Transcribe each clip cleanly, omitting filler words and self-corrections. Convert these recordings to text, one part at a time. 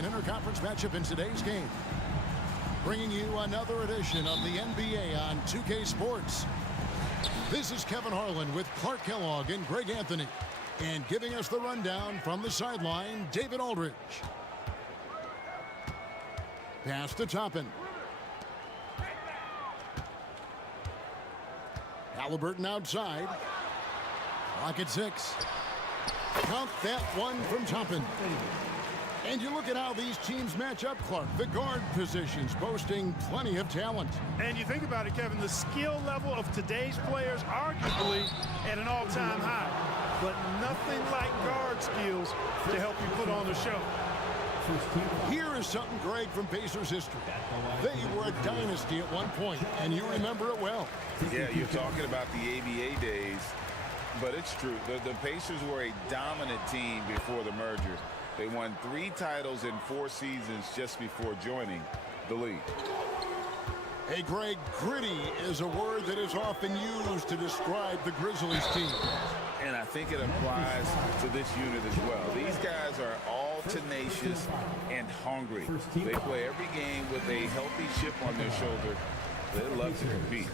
an interconference matchup in today's game. Bringing you another edition of the NBA on 2K Sports. This is Kevin Harlan with Clark Kellogg and Greg Anthony. And giving us the rundown from the sideline, David Aldridge. Pass to Toppin. Halliburton outside. Clock at 6. Count that one from Toppin. And you look at how these teams match up, Clark. The guard positions boasting plenty of talent. And you think about it, Kevin, the skill level of today's players arguably at an all-time high. But nothing like guard skills to help you put on the show. Here is something, Greg, from Pacers history. They were a dynasty at one point, and you remember it well. Yeah, you're talking about the ABA days, but it's true. The Pacers were a dominant team before the merger. They won 3 titles in 4 seasons just before joining the league. Hey, Greg, gritty is a word that is often used to describe the Grizzlies team. And I think it applies to this unit as well. These guys are all tenacious and hungry. They play every game with a healthy chip on their shoulder. They love to compete.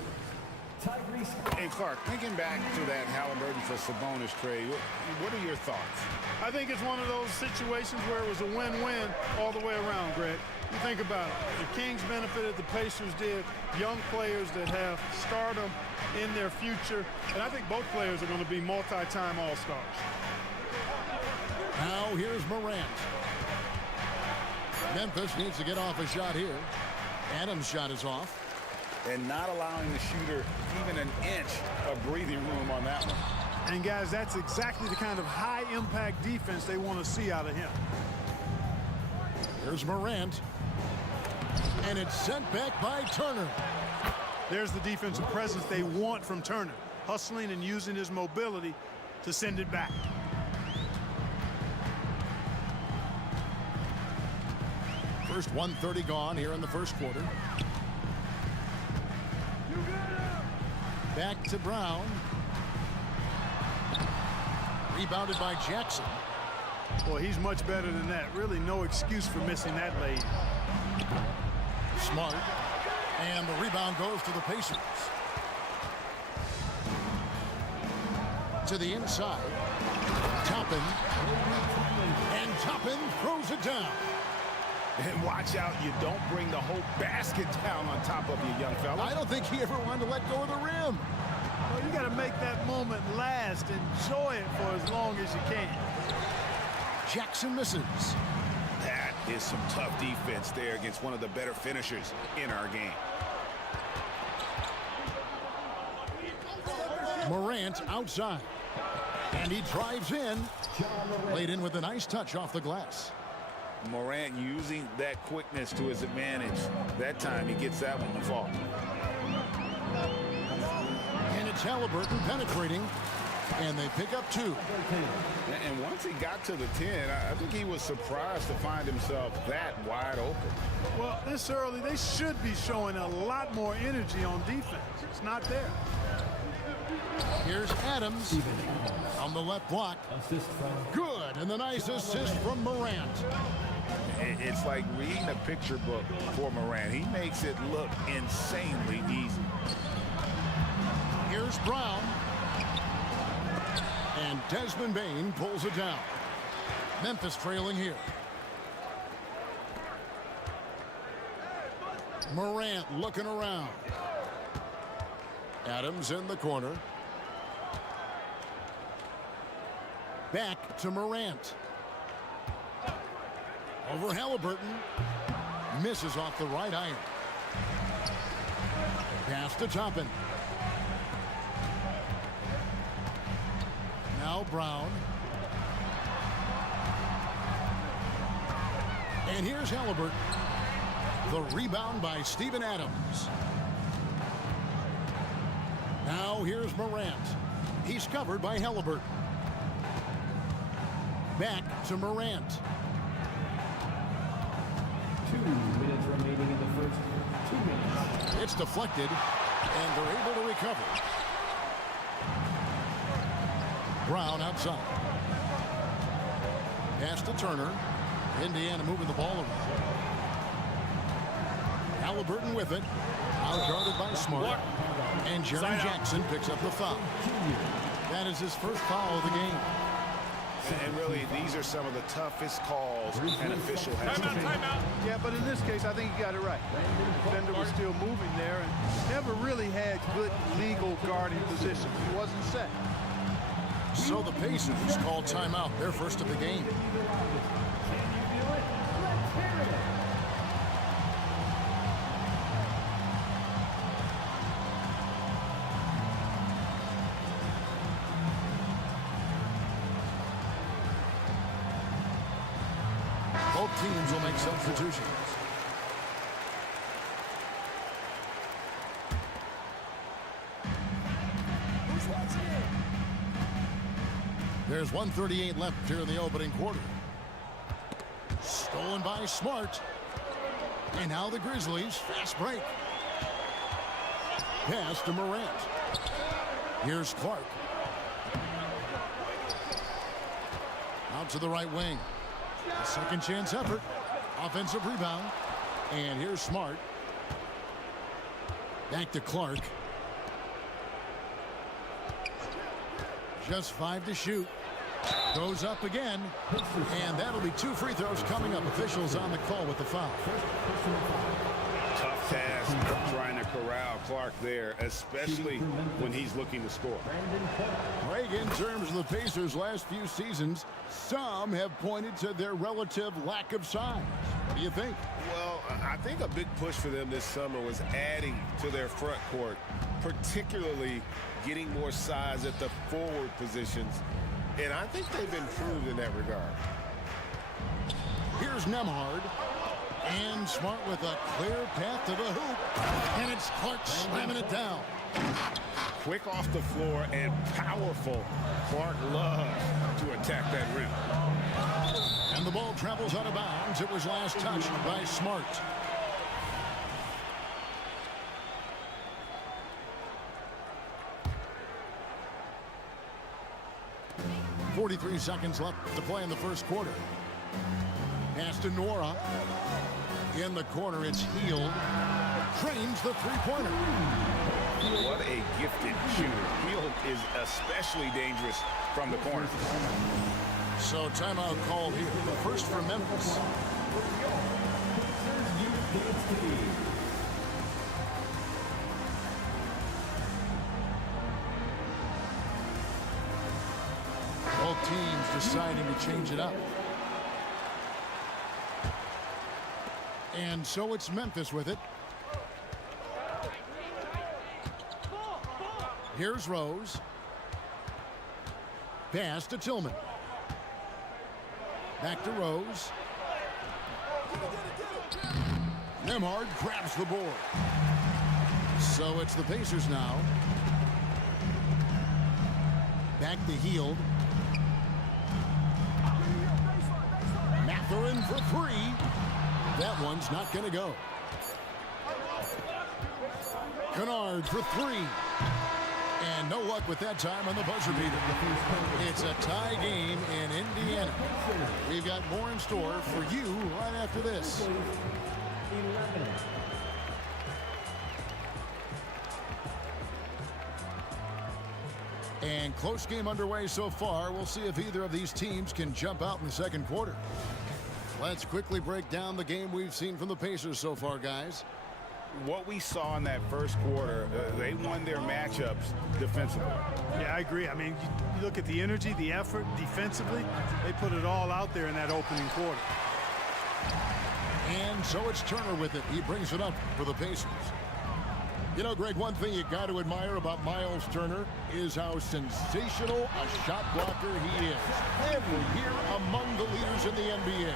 Hey, Clark, thinking back to that Halliburton for Sabonis trade, what are your thoughts? I think it's one of those situations where it was a win-win all the way around, Greg. You think about it. The Kings benefited, the Pacers did. Young players that have stardom in their future. And I think both players are going to be multi-time All-Stars. Now here's Morant. Memphis needs to get off a shot here. Adams' shot is off. And not allowing the shooter even an inch of breathing room on that one. And, guys, that's exactly the kind of high-impact defense they want to see out of him. Here's Morant. And it's sent back by Turner. There's the defensive presence they want from Turner. Hustling and using his mobility to send it back. First 1:30 gone here in the first quarter. Back to Brown. Rebounded by Jackson. Well, he's much better than that. Really no excuse for missing that lane. Smart. And the rebound goes to the Pacers. To the inside. Toppin. And Toppin throws it down. And watch out, you don't bring the whole basket down on top of you, young fella. I don't think he ever wanted to let go of the rim. Well, you got to make that moment last. Enjoy it for as long as you can. Jackson misses. That is some tough defense there against one of the better finishers in our game. Morant outside. And he drives in. Laid in with a nice touch off the glass. Morant using that quickness to his advantage. That time he gets that one to fall. And it's Halliburton penetrating. And they pick up 2. And once he got to the 10, I think he was surprised to find himself that wide open. Well, this early, they should be showing a lot more energy on defense. It's not there. Here's Adams on the left block. Good, and the nice assist from Morant. It's like reading a picture book for Morant. He makes it look insanely easy. Here's Brown. And Desmond Bane pulls it down. Memphis trailing here. Morant looking around. Adams in the corner. Back to Morant. Over Halliburton. Misses off the right iron. Pass to Toppin. Now Brown. And here's Halliburton. The rebound by Steven Adams. Now here's Morant. He's covered by Halliburton. Back to Morant. 2 minutes remaining in the first 2 minutes. It's deflected, and they're able to recover. Brown outside. Pass to Turner. Indiana moving the ball Halliburton with it. Outguarded by Smart. And Jerry Jackson picks up the foul. That is his first foul of the game. And really, these are some of the toughest calls an official has to make. Yeah, but in this case, I think he got it right. The defender was still moving there and never really had good legal guarding position. He wasn't set. So the Pacers call timeout, their first of the game. Both teams will make substitutions. There's 1:38 left here in the opening quarter. Stolen by Smart. And now the Grizzlies, fast break. Pass to Morant. Here's Clark. Out to the right wing. A second chance effort. Offensive rebound. And here's Smart. Back to Clark. Just 5 to shoot. Goes up again. And that'll be 2 free throws coming up. Officials on the call with the foul. Tough task trying to corral Clark there, especially when he's looking to score. Greg, in terms of the Pacers' last few seasons, some have pointed to their relative lack of size. What do you think? Well, I think a big push for them this summer was adding to their front court, particularly getting more size at the forward positions. And I think they've improved in that regard. Here's Nembhard. And Smart with a clear path to the hoop. And it's Clark slamming it down. Quick off the floor and powerful. Clark loves to attack that rim. And the ball travels out of bounds. It was last touched by Smart. .43 seconds left to play in the first quarter. Pass to Nora. In the corner, it's Hield. Trains the three-pointer. What a gifted shooter. Hield is especially dangerous from the corner. So timeout called here. First for Memphis. Both teams deciding to change it up. And so it's Memphis with it. Here's Rose. Pass to Tillman. Back to Rose. Nembhard grabs the board. So it's the Pacers now. Back to Hield. Mathurin for 3. That one's not going to go. Kennard for 3. And no luck with that time on the buzzer beater. It's a tie game in Indiana. We've got more in store for you right after this. And close game underway so far. We'll see if either of these teams can jump out in the second quarter. Let's quickly break down the game we've seen from the Pacers so far, guys. What we saw in that first quarter, they won their matchups defensively. Yeah, I agree. I mean, you look at the energy, the effort defensively, they put it all out there in that opening quarter. And so it's Turner with it. He brings it up for the Pacers. You know, Greg, one thing you got to admire about Miles Turner is how sensational a shot blocker he is. Every year among the leaders in the NBA.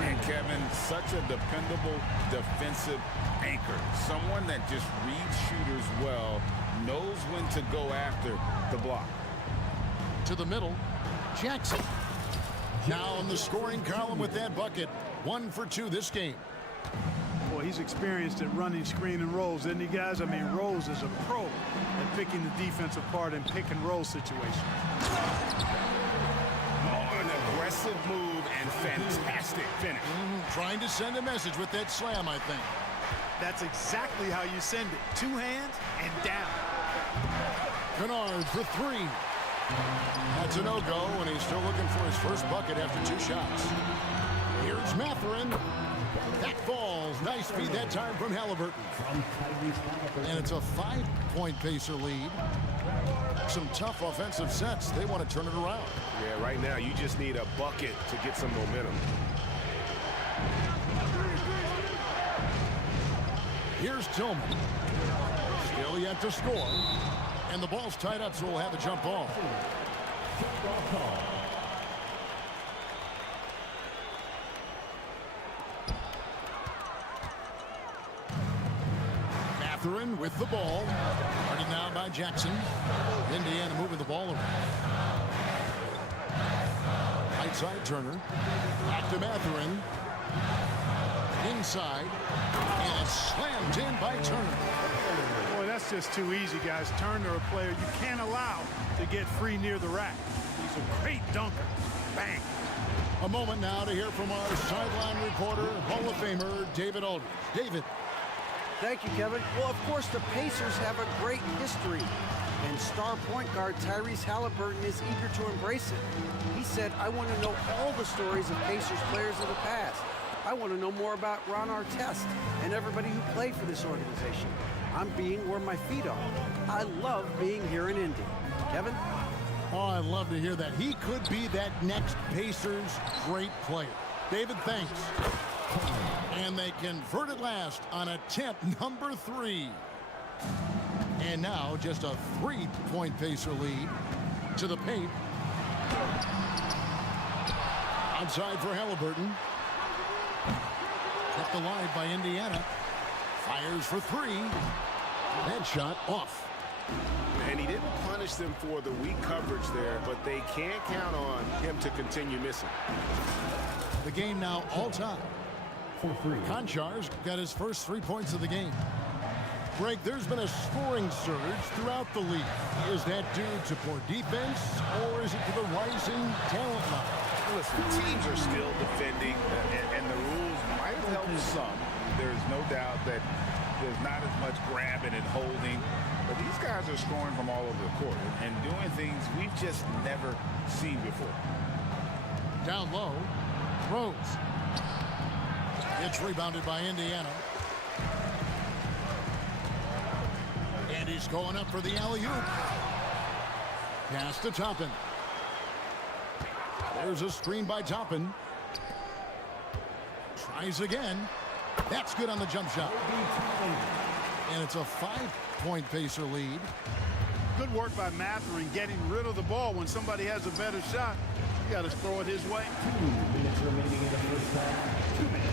And Kevin, such a dependable defensive anchor. Someone that just reads shooters well, knows when to go after the block. To the middle, Jackson. Now in the scoring column with that bucket. 1 for 2 this game. Boy, he's experienced at running screen and rolls, isn't he, guys? I mean, Rose is a pro at picking the defensive part in pick and roll situations. Oh, an aggressive move and fantastic finish. Trying to send a message with that slam, I think. That's exactly how you send it. Two hands and down. Kennard for three. That's a no-go, and he's still looking for his first bucket after 2 shots. Here's Mathurin. That falls. Nice feed that time from Halliburton. And it's a 5-point Pacer lead. Some tough offensive sets. They want to turn it around. Yeah, right now you just need a bucket to get some momentum. Here's Tillman. Still yet to score. And the ball's tied up, so we'll have a jump ball. Mathurin with the ball. Guarded now by Jackson. Indiana moving the ball around. Right side Turner. Back to Mathurin. Inside. And slammed in by Turner. Boy, that's just too easy, guys. Turner, a player you can't allow to get free near the rack. He's a great dunker. Bang. A moment now to hear from our sideline reporter, Hall of Famer David Aldridge. David. Thank you, Kevin. Well, of course, the Pacers have a great history, and star point guard Tyrese Halliburton is eager to embrace it. He said, I want to know all the stories of Pacers players of the past. I want to know more about Ron Artest and everybody who played for this organization. I'm being where my feet are. I love being here in Indy. Kevin? Oh, I love to hear that. He could be that next Pacers great player. David, thanks. And they convert at last on attempt number 3. And now just a 3-point Pacer lead to the paint. Outside for Halliburton. Kept alive by Indiana. Fires for 3. That shot off. And he didn't punish them for the weak coverage there, but they can't count on him to continue missing. The game now all time. Konchar's got his first 3 points of the game. Greg, there's been a scoring surge throughout the league. Is that due to poor defense, or is it to the rising talent line? Listen, teams are still defending, and the rules might have helped some. There's no doubt that there's not as much grabbing and holding, but these guys are scoring from all over the court and doing things we've just never seen before. Down low, Rose. It's rebounded by Indiana. And he's going up for the alley-oop. Pass to Toppin. There's a screen by Toppin. Tries again. That's good on the jump shot. And it's a 5-point Pacer lead. Good work by Mathurin getting rid of the ball when somebody has a better shot. You got to throw it his way. 2 minutes remaining in the first half. 2 minutes.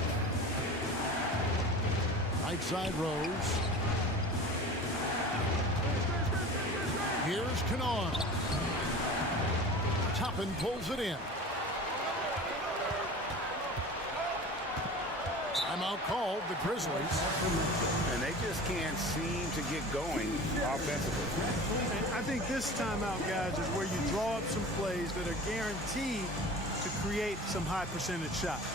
Right side Rose. Here's Kennard. Toppin pulls it in. Timeout called, the Grizzlies. And they just can't seem to get going offensively. I think this timeout, guys, is where you draw up some plays that are guaranteed to create some high percentage shots.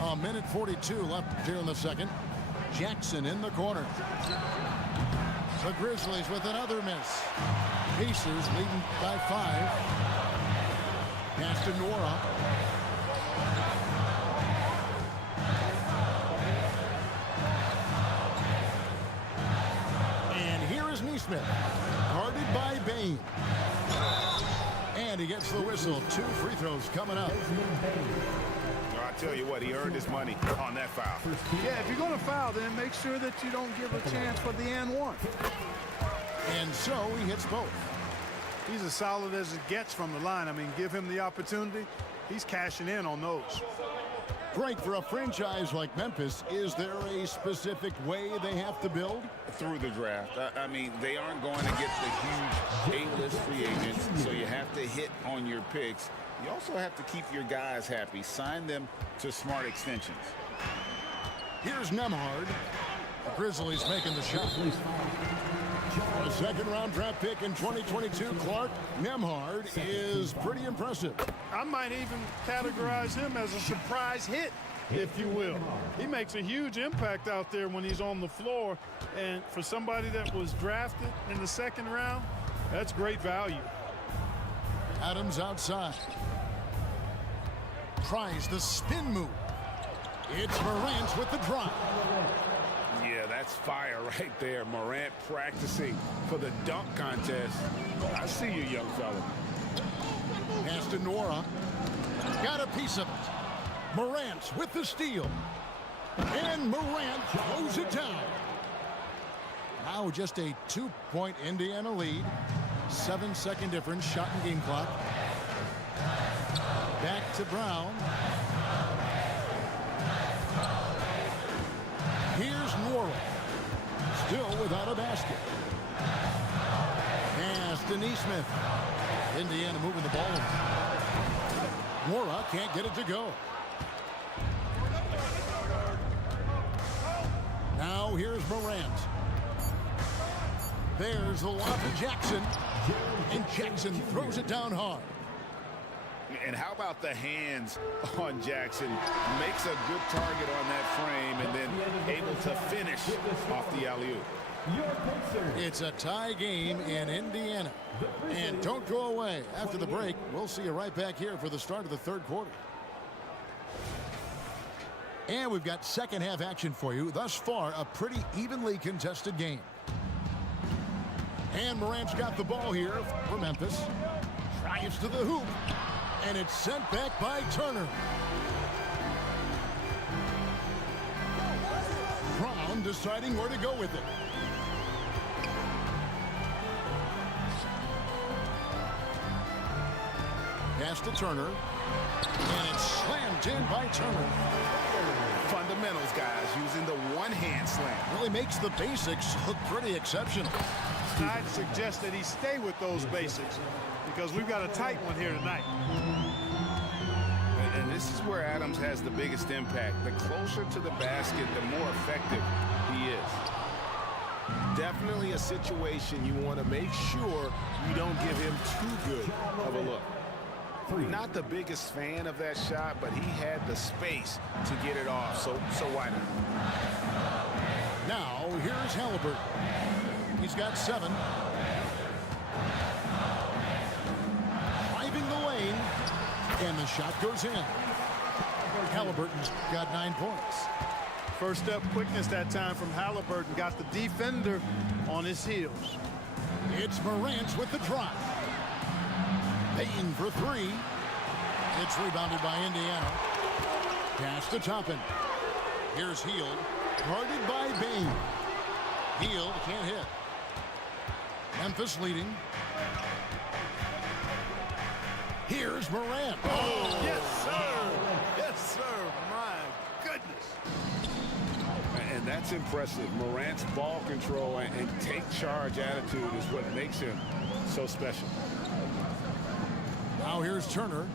A minute 42 left here in the second. Jackson in the corner. The Grizzlies with another miss. Pacers leading by 5. Pass to Nora. And here is Neesmith. Guarded by Bain. And he gets the whistle. 2 free throws coming up. I tell you what, he earned his money on that foul. Yeah, if you're going to foul, then make sure that you don't give a chance for the and one. And so he hits both. He's as solid as it gets from the line. I mean, give him the opportunity. He's cashing in on those. Greg, for a franchise like Memphis, is there a specific way they have to build? Through the draft. I mean, they aren't going to get the huge A-list free agents, so you have to hit on your picks. You also have to keep your guys happy. Sign them to smart extensions. Here's Nembhard. The Grizzlies making the shot. A second-round draft pick in 2022, Clark Nembhard is pretty impressive. I might even categorize him as a surprise hit, if you will. He makes a huge impact out there when he's on the floor. And for somebody that was drafted in the second round, that's great value. Adams outside. Tries the spin move. It's Morant with the drive. Yeah, that's fire right there. Morant practicing for the dunk contest. I see you, young fella. Pass to Nora. Got a piece of it. Morant with the steal. And Morant throws it down. Now just a 2-point Indiana lead. 7-second difference, shot and game clock. Back to Brown. Here's Nora. Still without a basket. Pass to Neesmith. Indiana moving the ball. Nora can't get it to go. Now here's Morant. There's the lob to Jackson. And Jackson throws it down hard. And how about the hands on Jackson? Makes a good target on that frame and then able to finish off the alley-oop. It's a tie game in Indiana. And don't go away. After the break, we'll see you right back here for the start of the third quarter. And we've got second half action for you. Thus far, a pretty evenly contested game. And Morant's got the ball here for Memphis. Drives to the hoop. And it's sent back by Turner. Brown deciding where to go with it. Pass to Turner. And it's slammed in by Turner. Fundamentals, guys, using the one-hand slam. Really makes the basics look pretty exceptional. I'd suggest that he stay with those basics because we've got a tight one here tonight. And this is where Adams has the biggest impact. The closer to the basket, the more effective he is. Definitely a situation you want to make sure you don't give him too good of a look. Not the biggest fan of that shot, but he had the space to get it off, so why not? Now, here's Halliburton. He's got 7. Driving the lane, and the shot goes in. Halliburton's got 9 points. First step quickness that time from Halliburton. Got the defender on his heels. It's Morant with the drive. Payton for 3. It's rebounded by Indiana. Pass to Toppin. Here's Hield. Guarded by Bain. Hield can't hit. Memphis leading. Here's Morant. Oh, yes, sir. Yes, sir. My goodness. And that's impressive. Morant's ball control and take charge attitude is what makes him so special. Now here's Turner.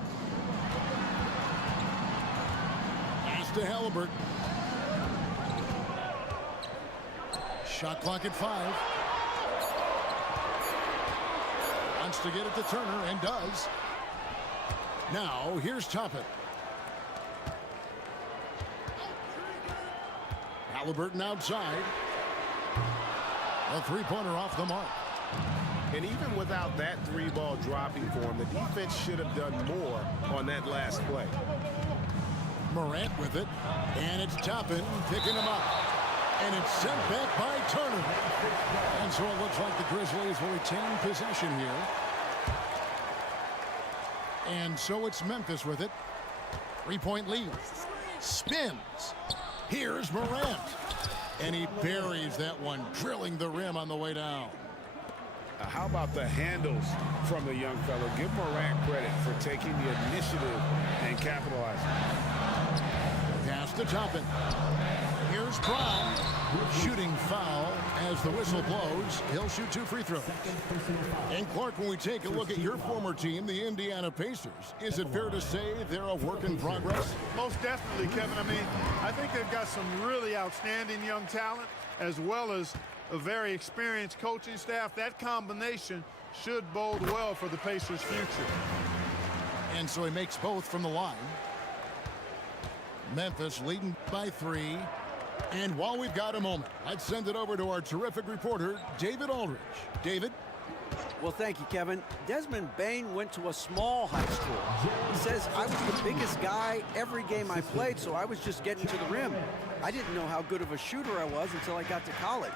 Pass to Halliburton. Shot clock at 5. Wants to get it to Turner and does. Now here's Toppin. Halliburton outside. A three-pointer off the mark. And even without that 3-ball dropping for him, the defense should have done more on that last play. Morant with it. And it's Toppin picking him up. And it's sent back by Turner. And so it looks like the Grizzlies will retain possession here. And so it's Memphis with it. 3-point lead. Spins. Here's Morant. And he buries that one, drilling the rim on the way down. How about the handles from the young fellow? Give Morant credit for taking the initiative and capitalizing. Pass to Toppin. Here's Brown. Shooting foul as the whistle blows. He'll shoot 2 free throws. And Clark, when we take a look at your former team, the Indiana Pacers, is it fair to say they're a work in progress? Most definitely, Kevin. I mean, I think they've got some really outstanding young talent as well as a very experienced coaching staff. That combination should bode well for the Pacers' future. And so he makes both from the line. Memphis leading by 3. And while we've got a moment, I'd send it over to our terrific reporter, David Aldridge. David? Well, thank you, Kevin. Desmond Bain went to a small high school. He says, I was the biggest guy every game I played, so I was just getting to the rim. I didn't know how good of a shooter I was until I got to college.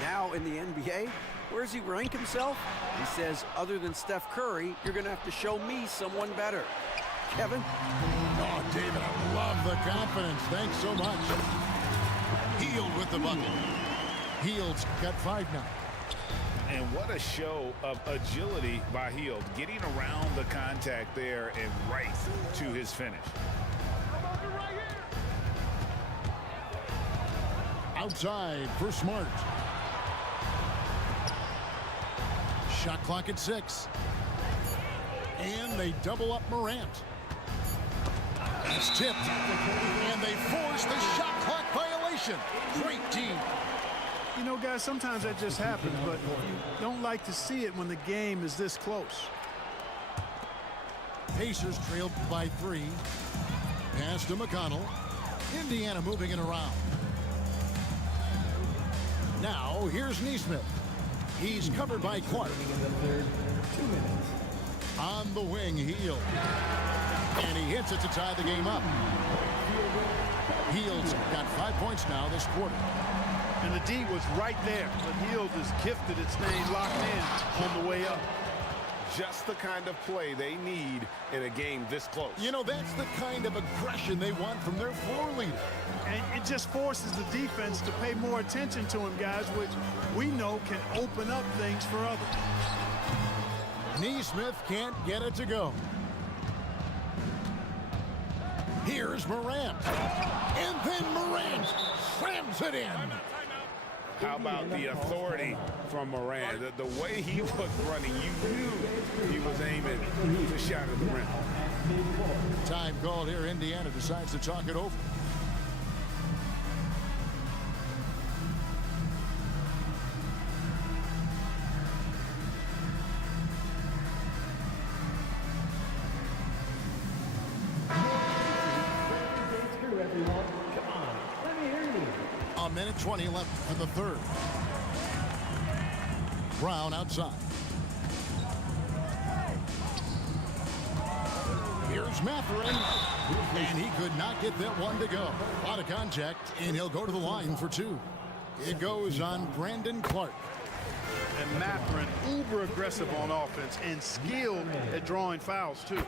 Now in the NBA, where does he rank himself? He says, other than Steph Curry, you're going to have to show me someone better. Kevin? Oh, David, I love the confidence. Thanks so much. Hield with the bucket. Hield's got 5 now. And what a show of agility by Hield, getting around the contact there and right to his finish. Outside for Smart. Shot clock at 6. And they double up Morant. It's tipped. And they force the shot clock violation. Great team. You know, guys, sometimes that just happens, but you don't like to see it when the game is this close. Pacers trailed by 3. Pass to McConnell. Indiana moving it around. Now, here's Nesmith. He's covered by Clark. In the third, 2 minutes. On the wing, Hield. And he hits it to tie the game up. Hield's got 5 points now this quarter. And the D was right there, but Hield is gifted at staying locked in on the way up. Just the kind of play they need in a game this close. You know, that's the kind of aggression they want from their floor leader. And it just forces the defense to pay more attention to him, guys, which we know can open up things for others. Nesmith can't get it to go. Here's Morant. And then Morant slams it in. How about the authority from Morant? The way he was running, you knew he was aiming to shot at the rim. Time called here. Indiana decides to talk it over. Everyone, come on, let me hear you. A minute 20 left in the third. Brown outside. Here's Mathurin. And he could not get that one to go. Out of contact, and he'll go to the line for 2. It goes on Brandon Clark. And Mathurin, uber aggressive on offense and skilled at drawing fouls, too.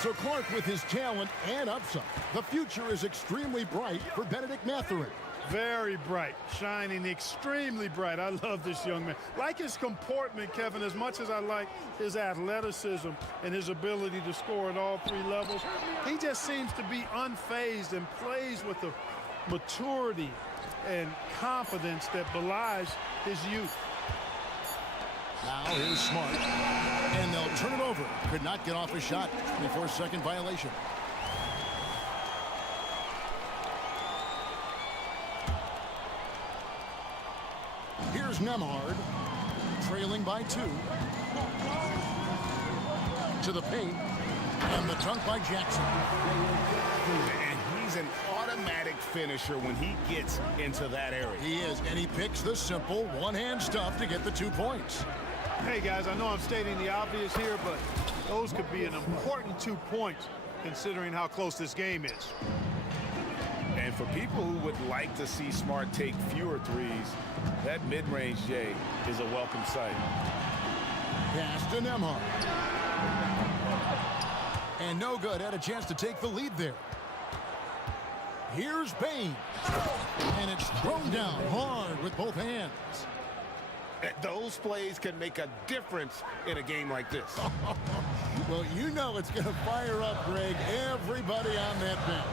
So Clark with his talent and upside. The future is extremely bright for Benedict Mathurin. Very bright, shining extremely bright. I love this young man. Like his comportment, Kevin, as much as I like his athleticism and his ability to score at all 3 levels, he just seems to be unfazed and plays with the maturity and confidence that belies his youth. Now here's Smart. And they'll turn it over. Could not get off a shot. 24-second violation. Here's Nemhard. Trailing by 2. To the paint. And the dunk by Jackson. And he's an automatic finisher when he gets into that area. He is, and he picks the simple one-hand stuff to get the 2 points. Hey, guys, I know I'm stating the obvious here, but those could be an important 2 points considering how close this game is. And for people who would like to see Smart take fewer threes, that mid-range J is a welcome sight. Pass to Nemhard. And no good. Had a chance to take the lead there. Here's Bain. And it's thrown down hard with both hands. Those plays can make a difference in a game like this. Well, you know it's going to fire up, Greg, everybody on that bench.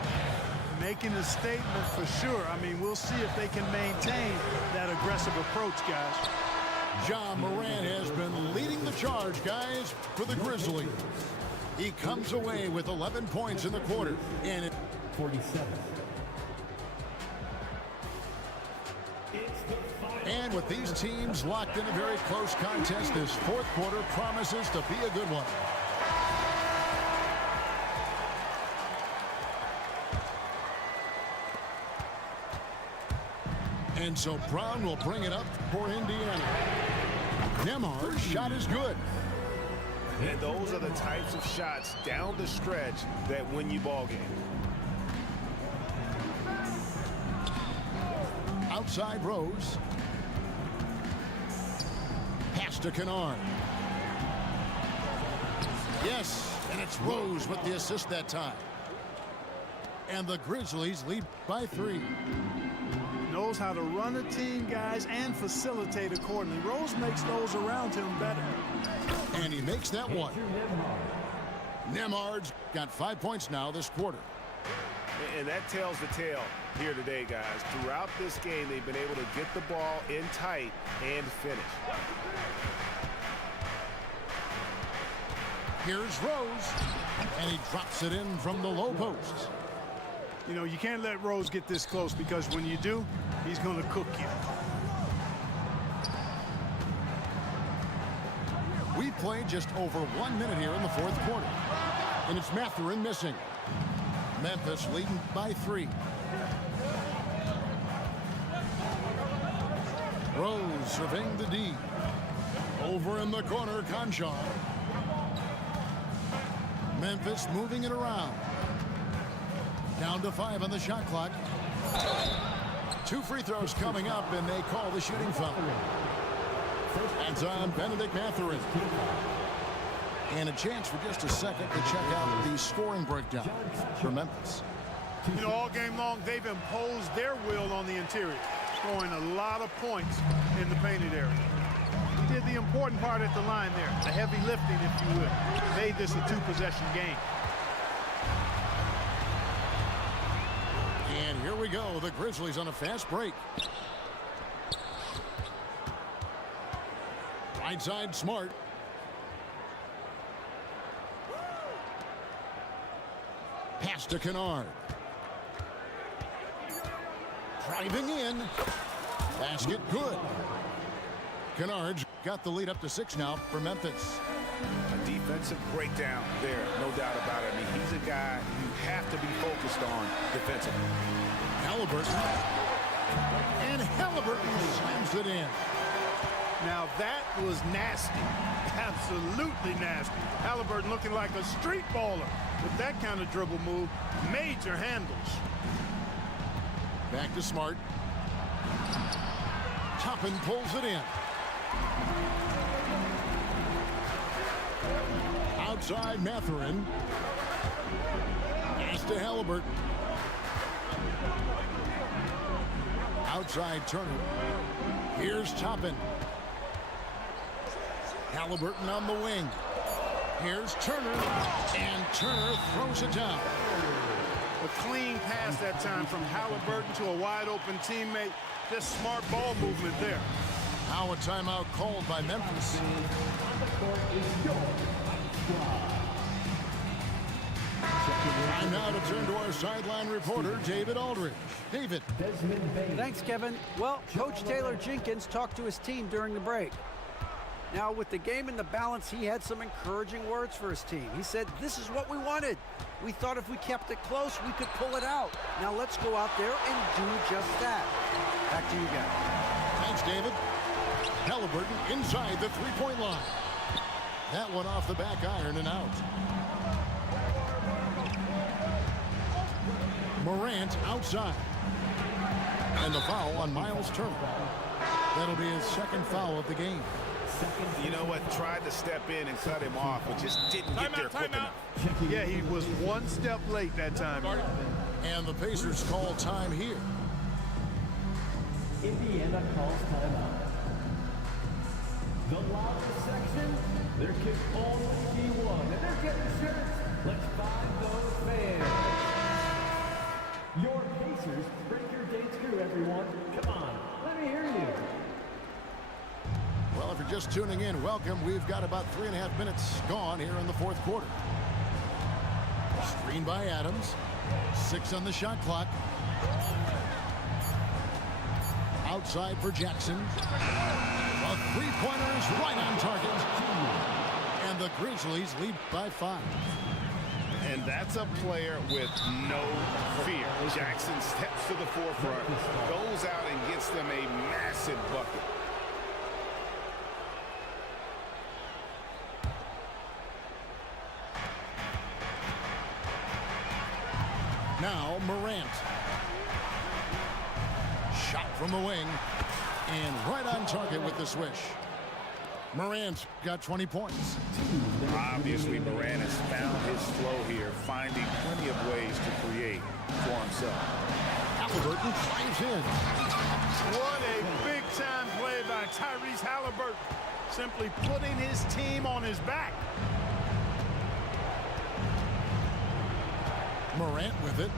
Making a statement for sure. I mean, we'll see if they can maintain that aggressive approach, guys. John Morant has been leading the charge, guys, for the Grizzlies. He comes away with 11 points in the quarter. And 47. It's And with these teams locked in a very close contest, this fourth quarter promises to be a good one. And so Brown will bring it up for Indiana. Nembhard's shot is good. And those are the types of shots down the stretch that win you ball games. Outside Rose. Pass to Kennard. Yes, and it's Rose with the assist that time. And the Grizzlies lead by 3. Knows how to run a team, guys, and facilitate accordingly. Rose makes those around him better. And he makes that one. Nembhard's got 5 points now this quarter. And that tells the tale here today, guys. Throughout this game, they've been able to get the ball in tight and finish. Here's Rose, and he drops it in from the low post. You know, you can't let Rose get this close because when you do, he's going to cook you. We played just over 1 minute here in the fourth quarter. And it's Mathurin missing. Memphis leading by 3. Rose surveying the D. Over in the corner, Conchar. Memphis moving it around. Down to 5 on the shot clock. 2 free throws coming up, and they call the shooting foul. That's on Benedict Mathurin. And a chance for just a second to check out the scoring breakdown for Memphis. You know, all game long, they've imposed their will on the interior, scoring a lot of points in the painted area. He did the important part at the line there, the heavy lifting, if you will. Made this a 2-possession game. And here we go, the Grizzlies on a fast break. Right side, Smart. Pass to Kennard. Driving in. Basket good. Kennard's got the lead up to 6 now for Memphis. A defensive breakdown there, no doubt about it. I mean, he's a guy you have to be focused on defensively. Halliburton. And Halliburton slams it in. Now that was nasty, absolutely nasty. Halliburton looking like a street baller with that kind of dribble move. Major handles. Back to Smart. Toppin pulls it in. Outside Mathurin. Pass to Halliburton. Outside Turner. Here's Toppin. Halliburton on the wing. Here's Turner, and Turner throws it down. A clean pass that time from Halliburton to a wide-open teammate. Just smart ball movement there. Now a timeout called by Memphis. Time now to turn to our sideline reporter, David Aldridge. David. Thanks, Kevin. Well, Coach Taylor Jenkins talked to his team during the break. Now, with the game in the balance, he had some encouraging words for his team. He said, this is what we wanted. We thought if we kept it close, we could pull it out. Now let's go out there and do just that. Back to you guys. Thanks, David. Halliburton inside the three-point line. That one off the back iron and out. Morant outside. And the foul on Miles Turner. That'll be his second foul of the game. You know what? Tried to step in and cut him off, but just didn't get there quick enough. Yeah, he was one step late that time. And the Pacers call time here. Indiana calls timeout. The loudest section, there can only be one. And they're getting shirts. Let's find those fans. Your Pacers, break your dates through, everyone. Come on, let me hear you. Well, if you're just tuning in, welcome. We've got about 3.5 minutes gone here in the fourth quarter. Screen by Adams. 6 on the shot clock. outside for Jackson. A three-pointer is right on target. And the Grizzlies lead by 5. And that's a player with no fear. Jackson steps to the forefront, goes out and gets them a massive bucket. Now Morant. Shot from the wing. And right on target with the swish. Morant got 20 points. Obviously, Morant has found his flow here, finding plenty of ways to create for himself. Halliburton drives in. What a big-time play by Tyrese Halliburton. Simply putting his team on his back. Morant with it.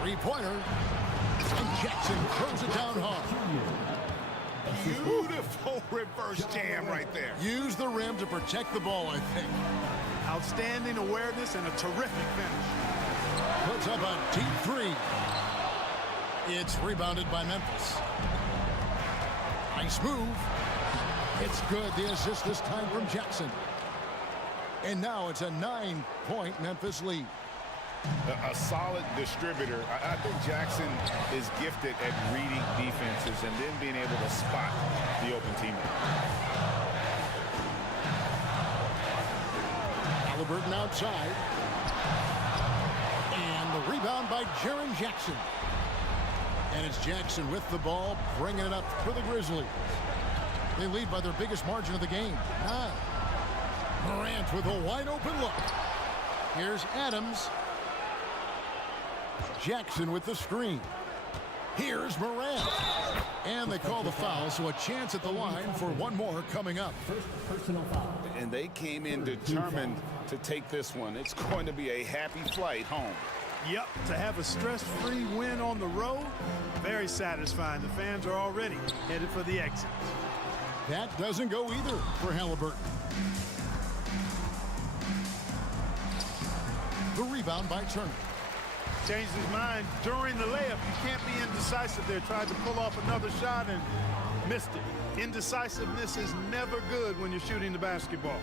Three-pointer. And Jackson throws it down hard. Beautiful reverse jam right there. Use the rim to protect the ball, I think. Outstanding awareness and a terrific finish. Puts up a deep three. It's rebounded by Memphis. Nice move. It's good. The assist this time from Jackson. And now it's a 9-point Memphis lead. A solid distributor. I think Jackson is gifted at reading defenses and then being able to spot the open teammate. Halliburton outside. And the rebound by Jaren Jackson. And it's Jackson with the ball, bringing it up for the Grizzlies. They lead by their biggest margin of the game. 9. Morant with a wide open look. Here's Adams. Jackson with the screen. Here's Morant. And they call the foul, so a chance at the line for one more coming up. First personal foul. And they came in determined to take this one. It's going to be a happy flight home. Yep, to have a stress-free win on the road, very satisfying. The fans are already headed for the exit. That doesn't go either for Halliburton. The rebound by Turner. Changed his mind during the layup. You can't be indecisive there. Tried to pull off another shot and missed it. Indecisiveness is never good when you're shooting the basketball.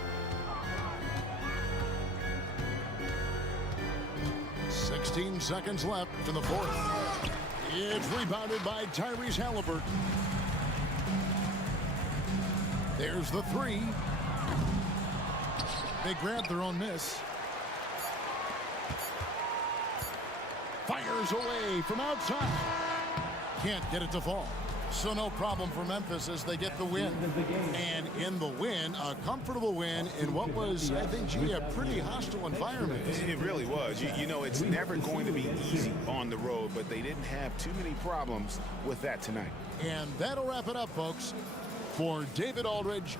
16 seconds left in the fourth. It's rebounded by Tyrese Halliburton. There's the three. They grab their own miss. Fires away from outside. Can't get it to fall. So no problem for Memphis as they get the win. And in the win, a comfortable win in what was, I think, G, a pretty hostile environment. It really was. You know, it's never going to be easy on the road, but they didn't have too many problems with that tonight. And that'll wrap it up, folks. For David Aldridge.